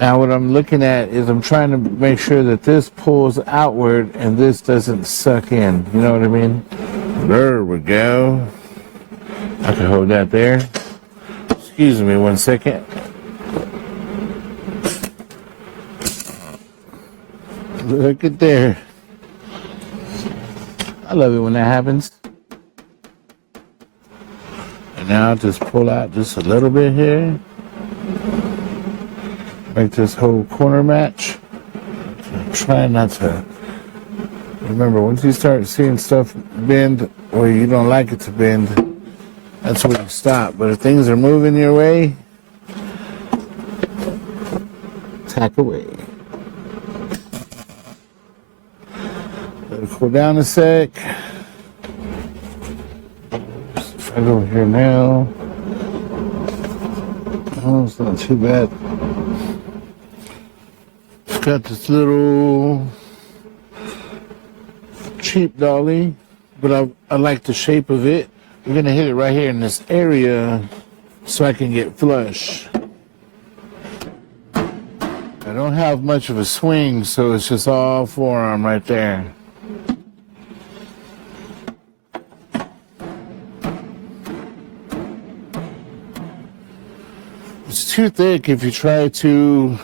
Now what I'm looking at is I'm trying to make sure that this pulls outward and this doesn't suck in. You know what I mean? There we go. I can hold that there. Excuse me 1 second. Look at there. I love it when that happens. And now just pull out just a little bit here. Make this whole corner match. I'm trying not to. Remember, once you start seeing stuff bend where you don't like it to bend, that's where you stop. But if things are moving your way, tack away. Let it cool down a sec. If I go here now, oh, it's not too bad. It's got this little cheap dolly, but I like the shape of it. We're gonna hit it right here in this area so I can get flush. I don't have much of a swing, so it's just all forearm right there. It's too thick if you try to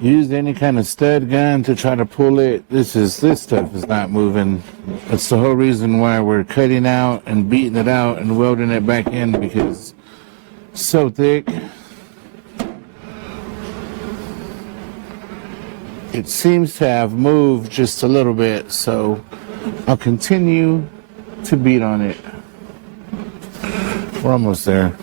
use any kind of stud gun to try to pull it. This stuff is not moving. That's the whole reason why we're cutting out and beating it out and welding it back in, because it's so thick. It seems to have moved just a little bit, so I'll continue to beat on it. We're almost there.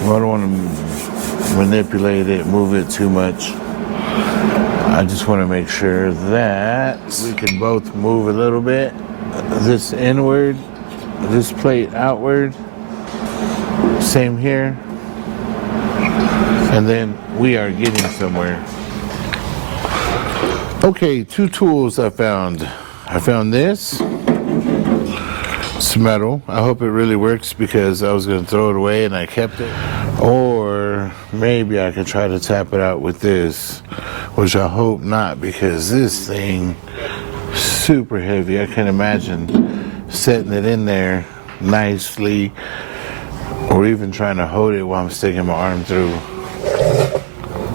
I don't want to manipulate it, move it too much. I just want to make sure that we can both move a little bit. This inward, this plate outward. Same here. And then we are getting somewhere. Okay, 2 tools I found. I found this. It's metal. I hope it really works because I was going to throw it away and I kept it. Or maybe I could try to tap it out with this, which I hope not, because this thing is super heavy. I can't imagine setting it in there nicely or even trying to hold it while I'm sticking my arm through.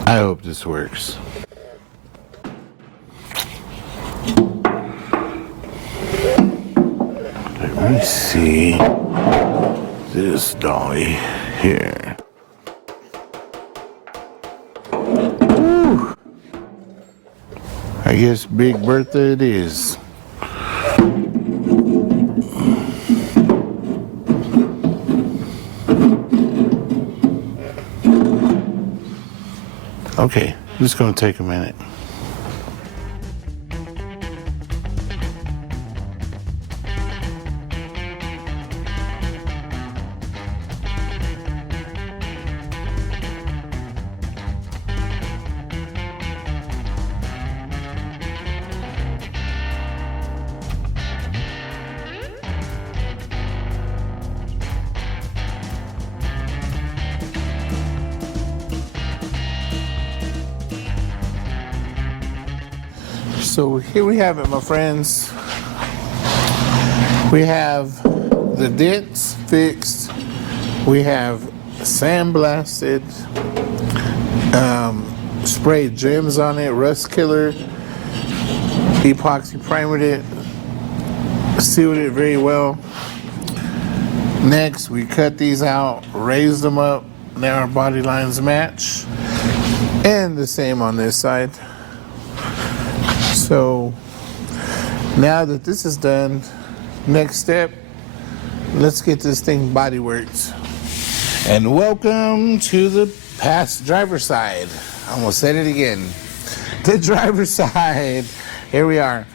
I hope this works. Let me see this dolly here. Woo. I guess Big Bertha it is. Okay, this is going to take a minute. So here we have it, my friends. We have the dents fixed. We have sandblasted, sprayed gems on it, rust killer, epoxy primered it, sealed it very well. Next, we cut these out, raised them up. Now our body lines match. And the same on this side. So now that this is done, next step, let's get this thing body worked. And welcome to the past driver's side. I almost said it again. The driver's side. Here we are.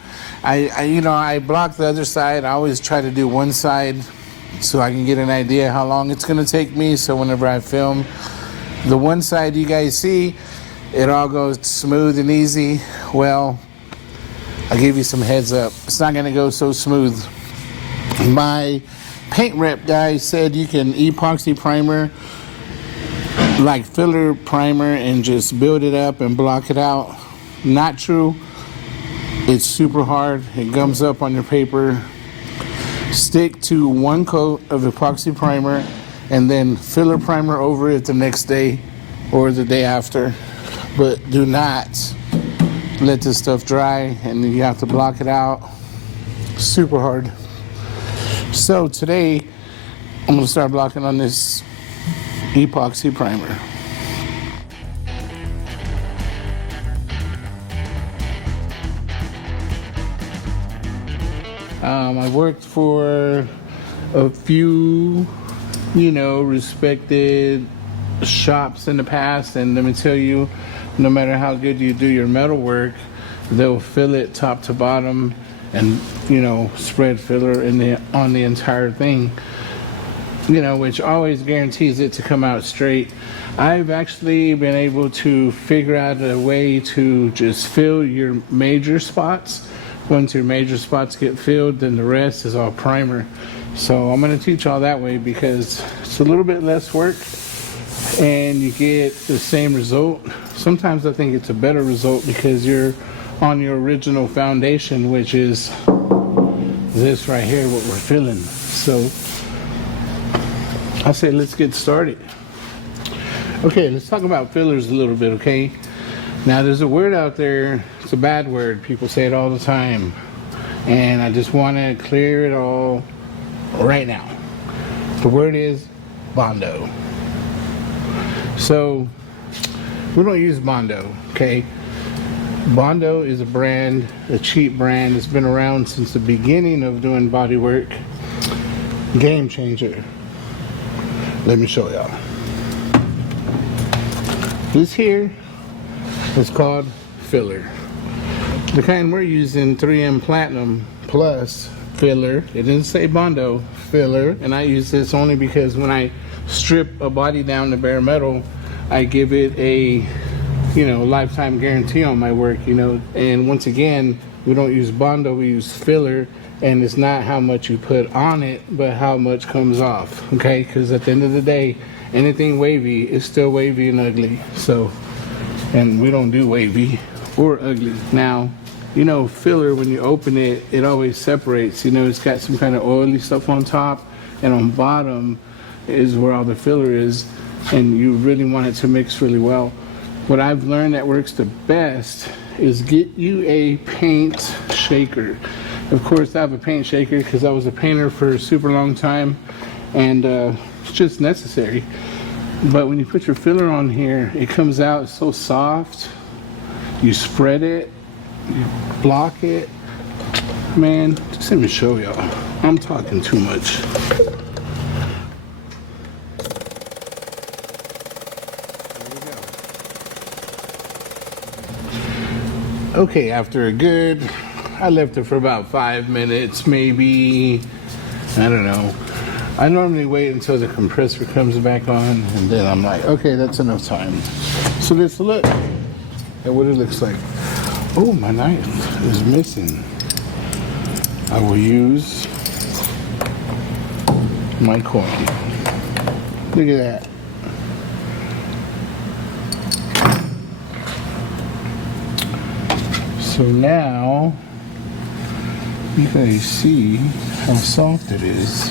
I block the other side. I always try to do one side so I can get an idea how long it's going to take me. So whenever I film the one side you guys see, it all goes smooth and easy. Well, I'll give you some heads up. It's not going to go so smooth. My paint rep guy said you can epoxy primer like filler primer and just build it up and block it out. Not true. It's super hard. It gums up on your paper. Stick to one coat of epoxy primer and then filler primer over it the next day or the day after. But do not let this stuff dry, and then you have to block it out. Super hard. So today I'm going to start blocking on this epoxy primer. I worked for a few, respected shops in the past, and let me tell you, no matter how good you do your metal work, they'll fill it top to bottom and spread filler on the entire thing, which always guarantees it to come out straight. I've actually been able to figure out a way to just fill your major spots. Once your major spots get filled, then the rest is all primer. So I'm going to teach all that way because it's a little bit less work and you get the same result. Sometimes I think it's a better result because you're on your original foundation, which is this right here, what we're filling. So I say let's get started. Okay, let's talk about fillers a little bit, okay? Now there's a word out there, it's a bad word, people say it all the time, and I just want to clear it all right now. The word is Bondo. So we don't use Bondo, okay? Bondo is a brand, a cheap brand that's been around since the beginning of doing body work. Game changer. Let me show y'all. This here is called filler. The kind we're using, 3M Platinum Plus filler. It didn't say Bondo, filler. And I use this only because when I strip a body down to bare metal, I give it a lifetime guarantee on my work, and once again, we don't use Bondo, we use filler, and it's not how much you put on it, but how much comes off, okay? Because at the end of the day, anything wavy is still wavy and ugly. So, and we don't do wavy or ugly. Now, filler, when you open it, it always separates. It's got some kind of oily stuff on top, and on bottom is where all the filler is, and you really want it to mix really well. What I've learned that works the best is get you a paint shaker. Of course, I have a paint shaker because I was a painter for a super long time, and it's just necessary. But when you put your filler on here, it comes out so soft. You spread it, you block it. Man, just let me show y'all. I'm talking too much. Okay, after a good, I left it for about 5 minutes, maybe, I don't know. I normally wait until the compressor comes back on, and then I'm like, okay, that's enough time. So let's look at what it looks like. Oh, my knife is missing. I will use my coin. Look at that. So now you guys see how soft it is,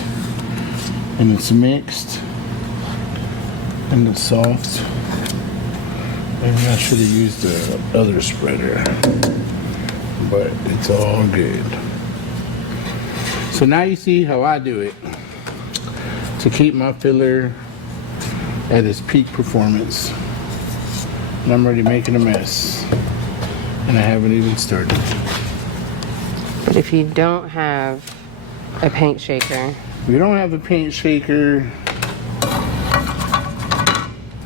and it's mixed and it's soft. Maybe I should have used the other spreader, but it's all good. So now you see how I do it to keep my filler at its peak performance. And I'm already making a mess. And I haven't even started. But if you don't have a paint shaker. If you don't have a paint shaker,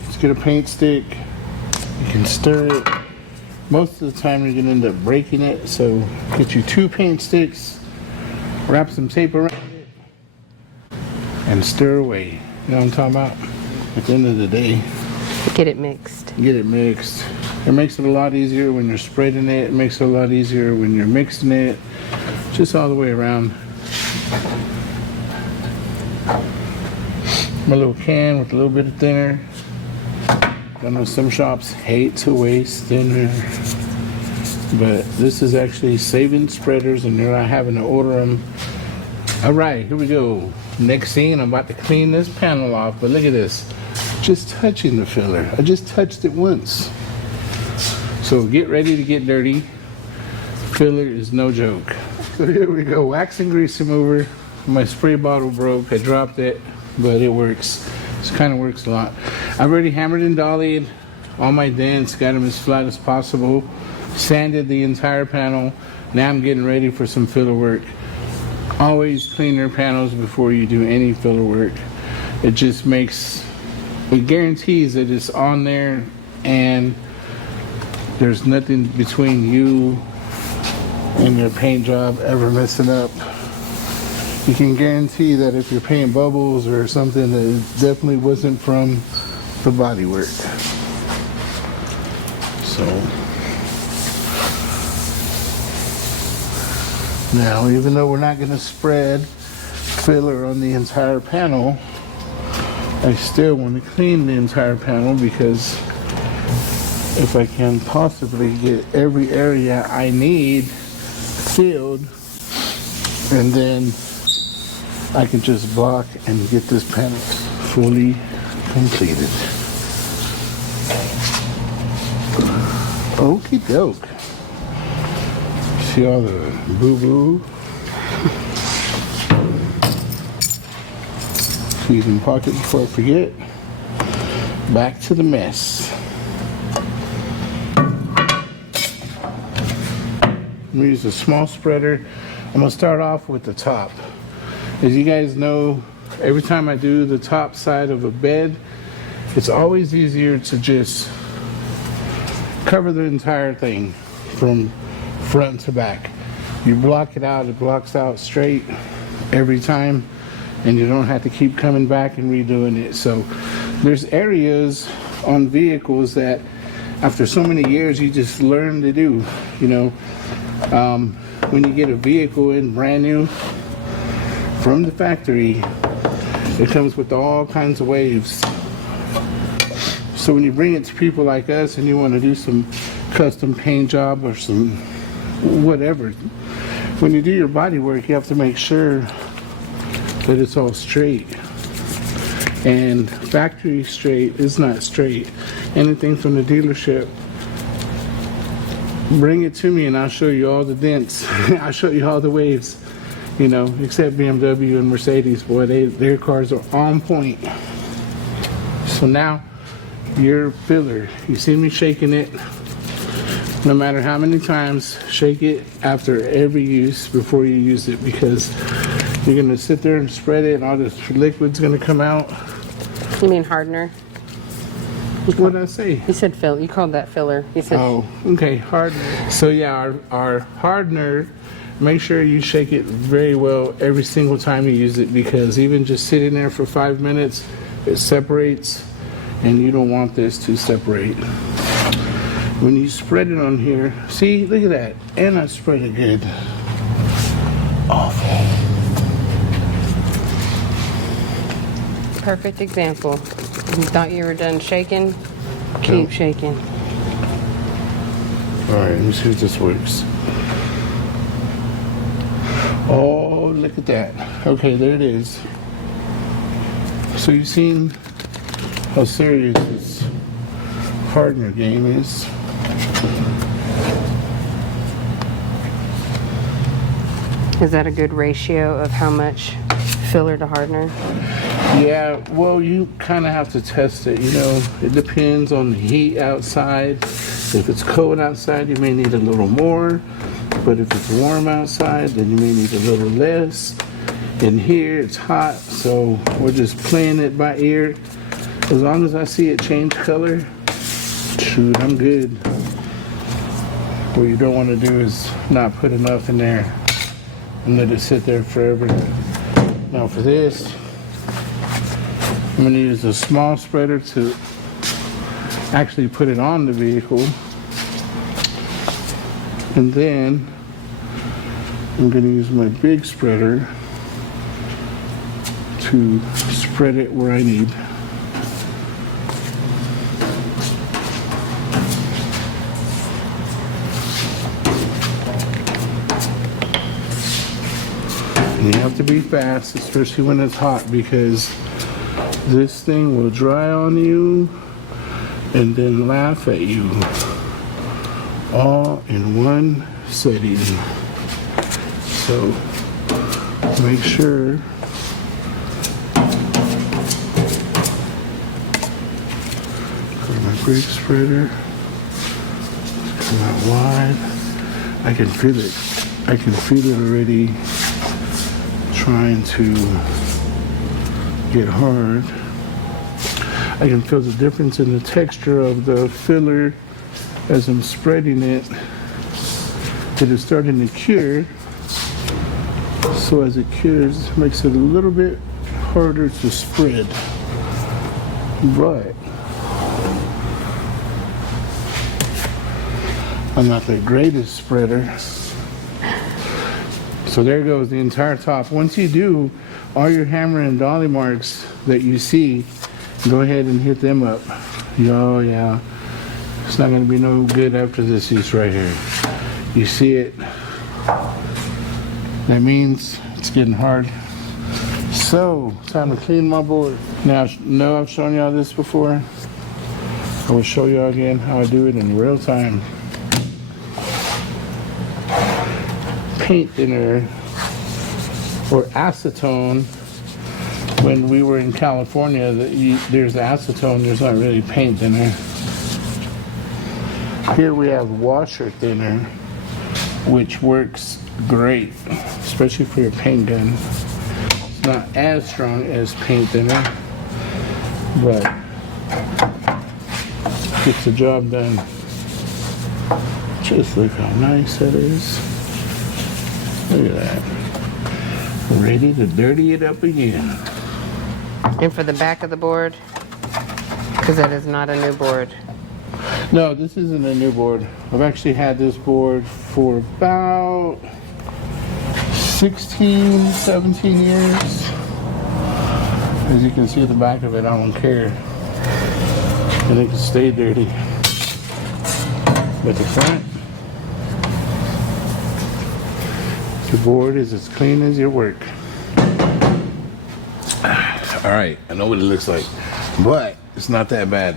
just get a paint stick. You can stir it. Most of the time you're gonna end up breaking it, so get you 2 paint sticks, wrap some tape around it, and stir away. You know what I'm talking about? At the end of the day, Get it mixed. Get it mixed. It makes it a lot easier when you're spreading it. It makes it a lot easier when you're mixing it. Just all the way around. My little can with a little bit of thinner. I know some shops hate to waste thinner, but this is actually saving spreaders and they're not having to order them. All right, here we go. Next scene, I'm about to clean this panel off, but look at this. Just touching the filler. I just touched it once. So get ready to get dirty. Filler is no joke. So here we go, wax and grease remover. My spray bottle broke, I dropped it, but it works. It kind of works a lot. I've already hammered and dollied all my dents, got them as flat as possible, sanded the entire panel. Now I'm getting ready for some filler work. Always clean your panels before you do any filler work. It just makes, it guarantees that it's on there and there's nothing between you and your paint job ever messing up. You can guarantee that if you're painting bubbles or something, that it definitely wasn't from the body work. So now, even though we're not going to spread filler on the entire panel, I still want to clean the entire panel because if I can possibly get every area I need filled, and then I can just block and get this panel fully completed. Okie doke. See all the boo-boo? Squeeze in the pocket before I forget. Back to the mess. I'm gonna use a small spreader. I'm gonna start off with the top. As you guys know, every time I do the top side of a bed, it's always easier to just cover the entire thing from front to back. You block it out, it blocks out straight every time, and you don't have to keep coming back and redoing it. So there's areas on vehicles that after so many years you just learn to do. You know, when you get a vehicle in brand new from the factory, it comes with all kinds of waves. So when you bring it to people like us and you want to do some custom paint job or some whatever, when you do your body work, you have to make sure that it's all straight. And factory straight is not straight. Anything from the dealership, bring it to me and I'll show you all the dents. I'll show you all the waves. You know, except BMW and Mercedes, boy, their cars are on point. So now, your filler, you see me shaking it, no matter how many times, shake it after every use before you use it, because you're gonna sit there and spread it and all this liquid's gonna come out. You mean hardener? What did I say? You said fill. You called that filler. You said. Oh, okay, hardener. So yeah, our hardener, make sure you shake it very well every single time you use it, because even just sitting there for 5 minutes, it separates, and you don't want this to separate. When you spread it on here, see, look at that, and I spread it good. Awful. Perfect example. You thought you were done shaking? Keep shaking. All right, let me see if this works. Oh, look at that. Okay, there it is. So you've seen how serious this hardener game is. Is that a good ratio of how much filler to hardener? Yeah, well, you kind of have to test it, you know. It depends on the heat outside. If it's cold outside, you may need a little more. But if it's warm outside, then you may need a little less. In here, it's hot, so we're just playing it by ear. As long as I see it change color, shoot, I'm good. What you don't want to do is not put enough in there and let it sit there forever. Now for this, I'm going to use a small spreader to actually put it on the vehicle. And then I'm going to use my big spreader to spread it where I need. You have to be fast, especially when it's hot, because this thing will dry on you and then laugh at you all in one setting. So make sure put my brake spreader, come out wide. I can feel it. I can feel it already trying to get hard. I can feel the difference in the texture of the filler as I'm spreading it. It is starting to cure. So as it cures, it makes it a little bit harder to spread. But I'm not the greatest spreader. So there goes the entire top. Once you do all your hammer and dolly marks that you see, go ahead and hit them up. Oh yeah, it's not gonna be no good after this piece right here. You see it? That means it's getting hard. So, time to clean my board. Now, no, I've shown y'all this before. I will show y'all again how I do it in real time. Paint thinner or acetone. When we were in California, there's acetone, there's not really paint thinner. Here we have washer thinner, which works great, especially for your paint gun. It's not as strong as paint thinner, but gets the job done. Just look how nice that is. Look at that. Ready to dirty it up again. And for the back of the board, because that is not a new board. No, this isn't a new board. I've actually had this board for about 16, 17 years. As you can see at the back of it, I don't care. And it can stay dirty. But the front, the board is as clean as your work. All right, I know what it looks like, but it's not that bad.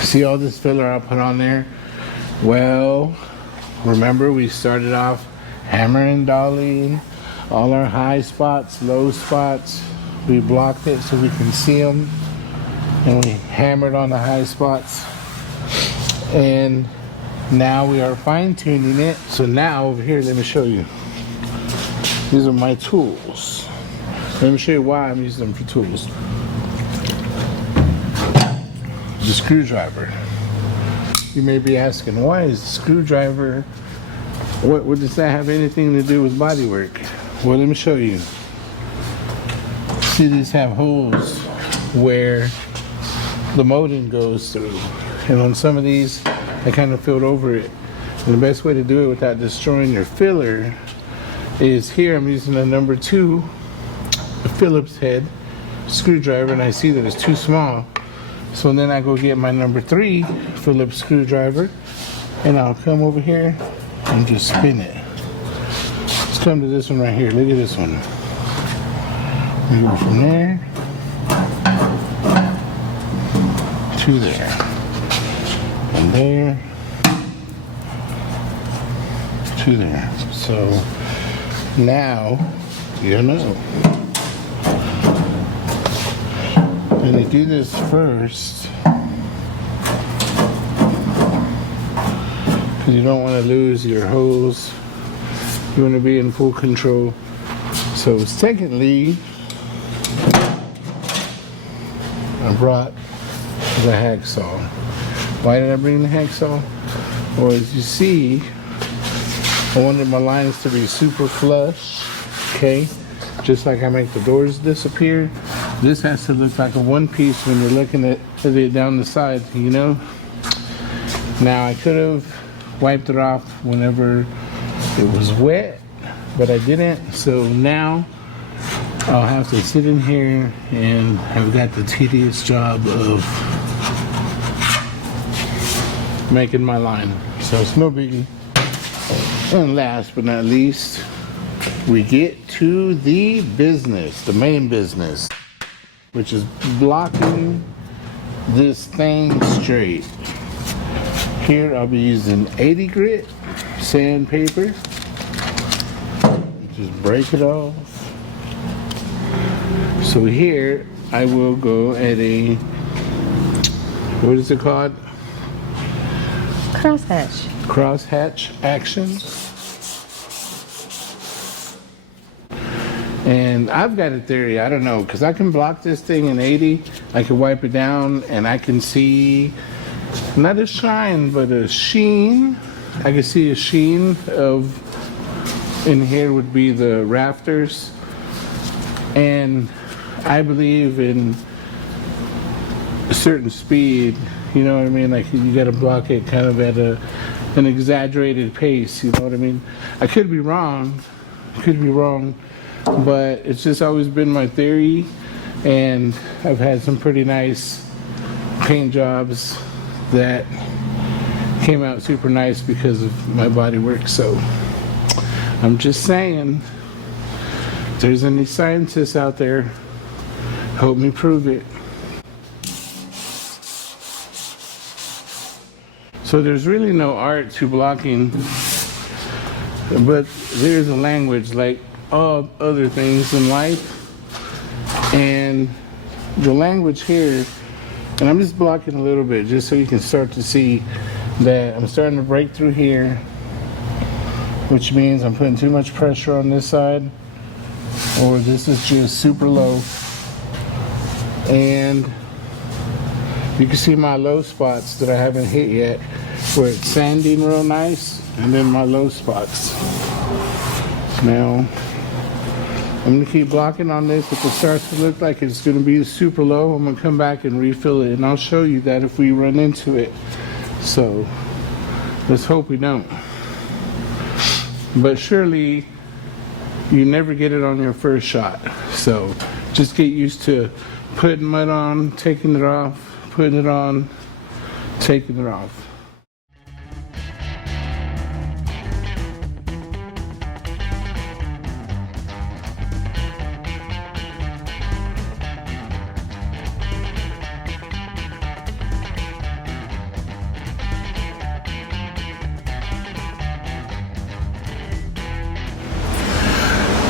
See all this filler I put on there? Well, remember we started off hammer and dolly, all our high spots, low spots. We blocked it so we can see them, and we hammered on the high spots. And now we are fine tuning it. So now over here, let me show you. These are my tools. Let me show you why I'm using them for tools. The screwdriver. You may be asking, why is the screwdriver, what does that have anything to do with body work? Well, let me show you. See, these have holes where the molding goes through. And on some of these, I kind of filled over it. And the best way to do it without destroying your filler is here I'm using a number 2 Phillips head screwdriver, and I see that it's too small. So then I go get my number 3 Phillips screwdriver, and I'll come over here and just spin it. Let's come to this one right here. Look at this one. We go from there to there, and there to there. So now you know. And you do this first because you don't want to lose your hose. You want to be in full control. So secondly, I brought the hacksaw. Why did I bring the hacksaw? Well, as you see, I wanted my lines to be super flush, okay? Just like I make the doors disappear. This has to look like a one piece when you're looking at it down the side, you know? Now I could have wiped it off whenever it was wet, but I didn't. So now I'll have to sit in here and I've got the tedious job of making my line. So it's no biggie. And last but not least, we get to the business, the main business, which is blocking this thing straight. Here I'll be using 80 grit sandpaper. Just break it off. So here I will go at a, what is it called? Crosshatch. Crosshatch action. And I've got a theory, I don't know, because I can block this thing in 80, I can wipe it down, and I can see, not a shine, but a sheen. I can see a sheen of, in here would be the rafters. And I believe in a certain speed, you know what I mean? Like you gotta block it kind of at an exaggerated pace, you know what I mean? I could be wrong, but it's just always been my theory, and I've had some pretty nice paint jobs that came out super nice because of my body work. So I'm just saying, if there's any scientists out there, help me prove it. So there's really no art to blocking, but there's a language like all other things in life. And the language here, and I'm just blocking a little bit just so you can start to see that I'm starting to break through here, which means I'm putting too much pressure on this side, or this is just super low. And you can see my low spots that I haven't hit yet, where it's sanding real nice, and then my low spots. Now, I'm gonna keep blocking on this. If it starts to look like it's gonna be super low, I'm gonna come back and refill it, and I'll show you that if we run into it. So, let's hope we don't. But surely, you never get it on your first shot. So, just get used to putting mud on, taking it off, putting it on, taking it off.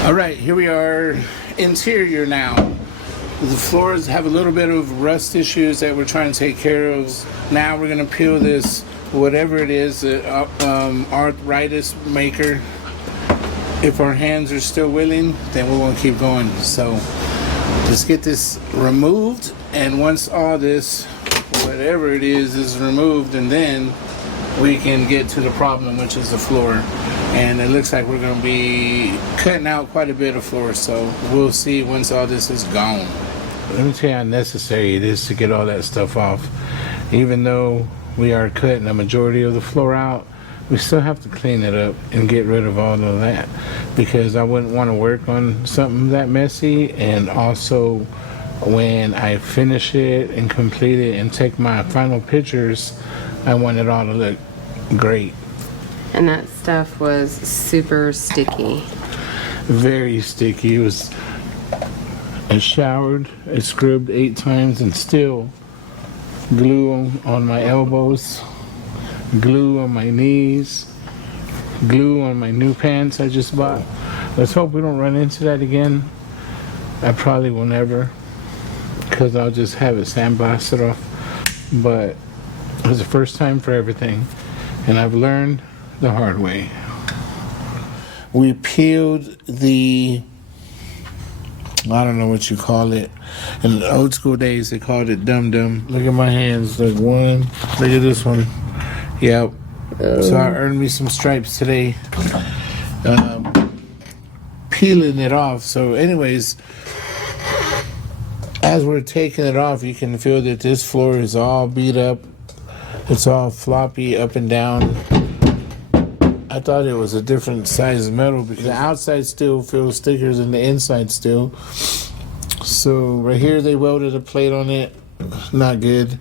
All right, here we are, interior now. The floors have a little bit of rust issues that we're trying to take care of. Now we're gonna peel this, whatever it is, arthritis maker. If our hands are still willing, then we won't keep going. So let's get this removed, and once all this, whatever it is removed, and then we can get to the problem, which is the floor. And it looks like we're going to be cutting out quite a bit of floor, so we'll see once all this is gone. Let me tell you how necessary it is to get all that stuff off. Even though we are cutting a majority of the floor out, we still have to clean it up and get rid of all of that, because I wouldn't want to work on something that messy. And also, when I finish it and complete it and take my final pictures, I want it all to look great. And that stuff was super sticky. Very sticky. I showered, I scrubbed 8 times, and still glue on my elbows, glue on my knees, glue on my new pants I just bought. Let's hope we don't run into that again. I probably will never, because I'll just have it sandblasted off. But it was the first time for everything, and I've learned the hard way. We peeled the, I don't know what you call it. In the old school days, they called it dum-dum. Look at my hands, like one. Look at this one. Yep. So I earned me some stripes today. Peeling it off. So anyways, as we're taking it off, you can feel that this floor is all beat up. It's all floppy up and down. I thought it was a different size metal because the outside still feels thicker than the inside still. So right here they welded a plate on it. Not good.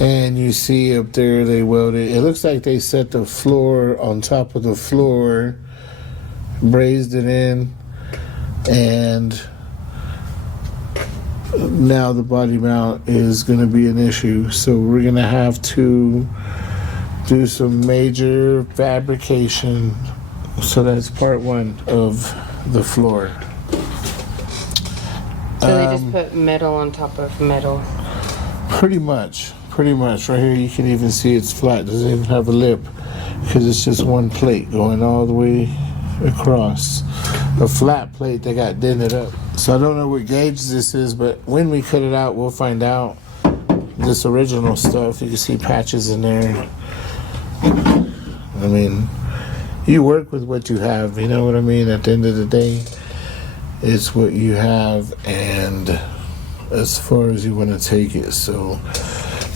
And you see up there they welded. It looks like they set the floor on top of the floor, brazed it in, and now the body mount is going to be an issue. So we're going to have to do some major fabrication. So that's part one of the floor. So they just put metal on top of metal. Pretty much. Right here you can even see it's flat. It doesn't even have a lip because it's just one plate going all the way across. A flat plate that got dented up. So I don't know what gauge this is, but when we cut it out, we'll find out. This original stuff, you can see patches in there. I mean, you work with what you have, you know what I mean? At the end of the day, it's what you have, and as far as you want to take it. So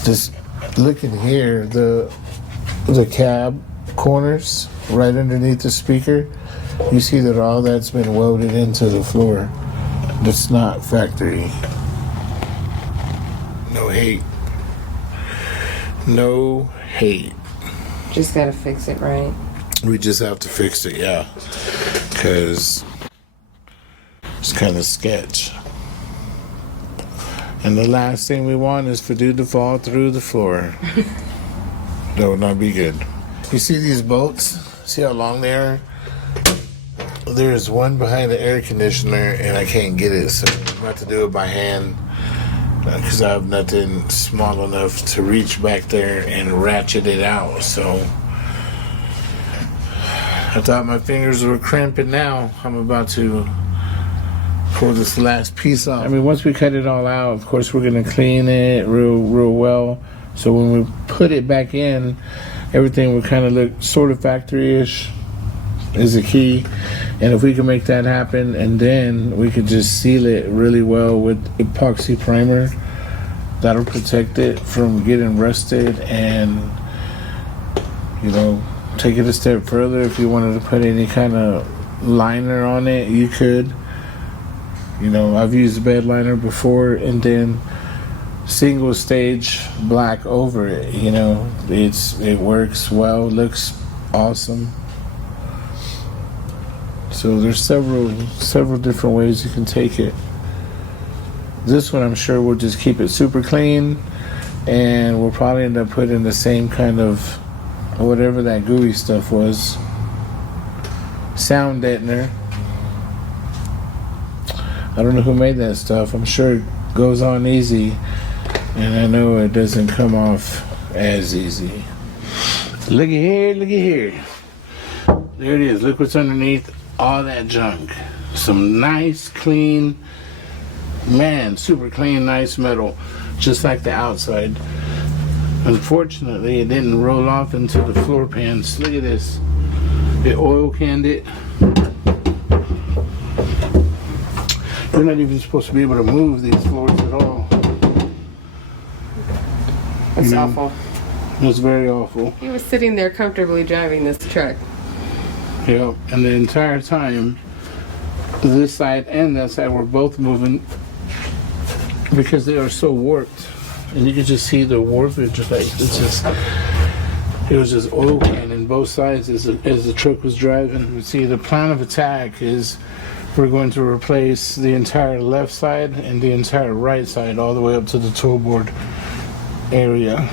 just looking here, the cab corners right underneath the speaker, you see that all that's been welded into the floor. That's not factory. No hate. No hate. Just gotta fix it right. We just have to fix it, yeah. Because it's kind of sketch. And the last thing we want is for dude to fall through the floor. That would not be good. You see these bolts? See how long they are? There's one behind the air conditioner and I can't get it, so I'm about to do it by hand because I have nothing small enough to reach back there and ratchet it out. So I thought my fingers were cramping. Now I'm about to pull this last piece off. I mean, once we cut it all out, of course we're gonna clean it real well, so when we put it back in, everything will kind of look sort of factory-ish is the key. And if we can make that happen, and then we could just seal it really well with epoxy primer, that'll protect it from getting rusted. And you know, take it a step further, if you wanted to put any kind of liner on it, you could. You know, I've used bed liner before, and then single stage black over it. You know, it works well, looks awesome. So there's several different ways you can take it. This one I'm sure we'll just keep it super clean, and we'll probably end up putting the same kind of whatever that gooey stuff was, sound deadener. I don't know who made that stuff. I'm sure it goes on easy, and I know it doesn't come off as easy. Looky here. There it is. Look what's underneath all that junk. Some nice, clean, man, super clean, nice metal, just like the outside. Unfortunately, it didn't roll off into the floor pans. Look at this. It oil canned it. You're not even supposed to be able to move these floors at all. That's awful. It's very awful. He was sitting there comfortably driving this truck. Yep, and the entire time, this side and that side were both moving because they are so warped. And you can just see the warpage, like it was just oil canning both sides as the truck was driving. You see, the plan of attack is we're going to replace the entire left side and the entire right side all the way up to the toe board area.